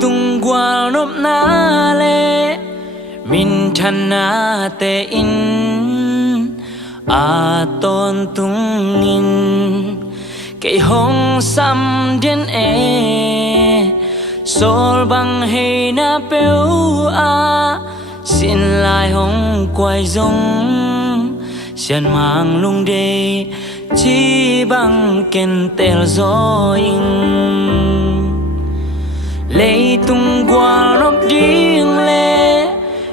tung qua nộp na lệ min thân na te in a tôn tung in cái hong sam den e sol bang hay na peu a xin lại hong quay rong xian mang lung đê chỉ bằng ken tel gió in lệ tung qua nộp điên lệ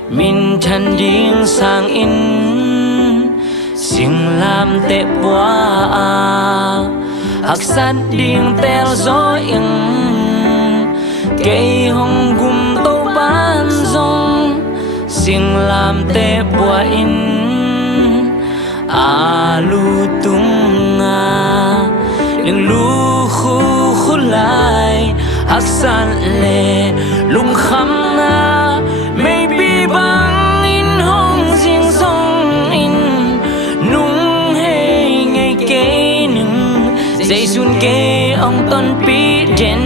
min thân điên sang in xin làm tệ quá hắc sát điên tel gió in cây hong gum tô ban rong xin làm tệ quá in lu tung đừng lu khu khu lại hắc san lệ lung khăm na maybe bang in hong riêng song in nung hay ngày kế nung dây sun kế ông ton pi den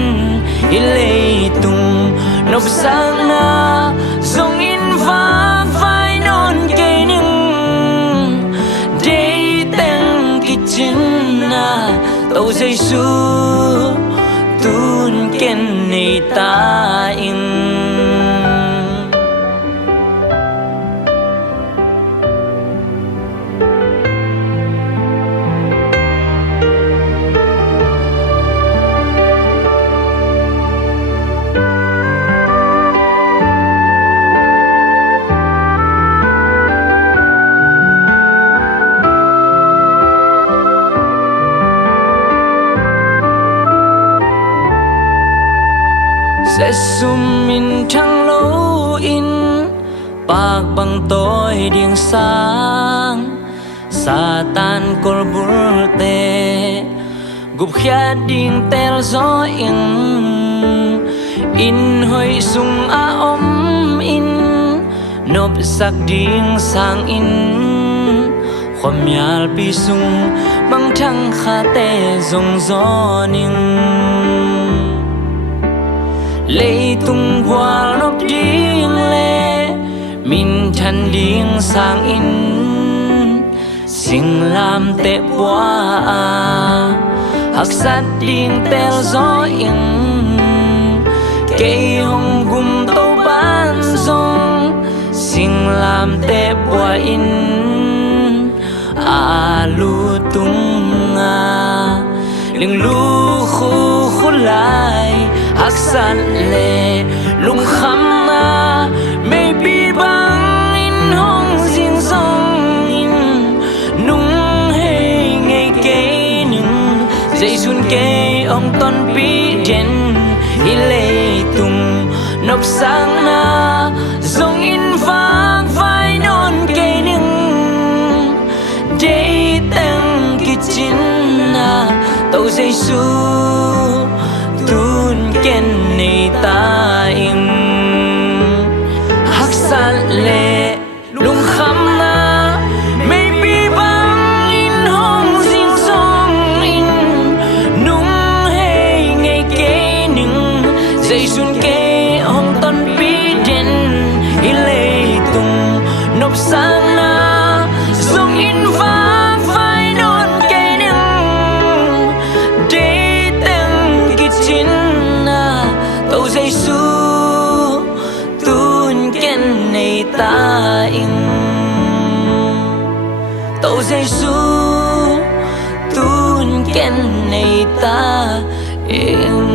ilê tung nộp sang na song in va vai non kế nung day teng kitchen na tàu dây su tun ken nei ta in sẽ sum in thăng lâu in bạc bằng tôi điên sang sa tan col burte gup khia điên tel gió in hơi sung a om in nộp sắc điên sang in khom yal pi sung băng thăng kha te zong gió ning lệ tung qua nộp điên lệ min thân điên sang in xin làm tệ quá hắc sát điên tel gió in cây hong gum tô ban rong xin làm tệ quá in lu tung đừng lu khu khu lại hắc san lệ lung khăm na maybe bang in hong riêng song in nung hay ngày kế nung dây sun kế ông ton pi den ilê tung nộp sang na dòng in vang vai non kế nung day teng kitchen na tàu dây su tun ken nei ta in hắc san lệ lung khăm na maybe bang in hong riêng song in nung hay ngày kế nung dây sun kế hong ton pi den ilê tung nộp sang na dòng in vang vai non kế nung day teng kitchen tàu dây su tun ken nei ta in tàu dây su tun ken nei ta in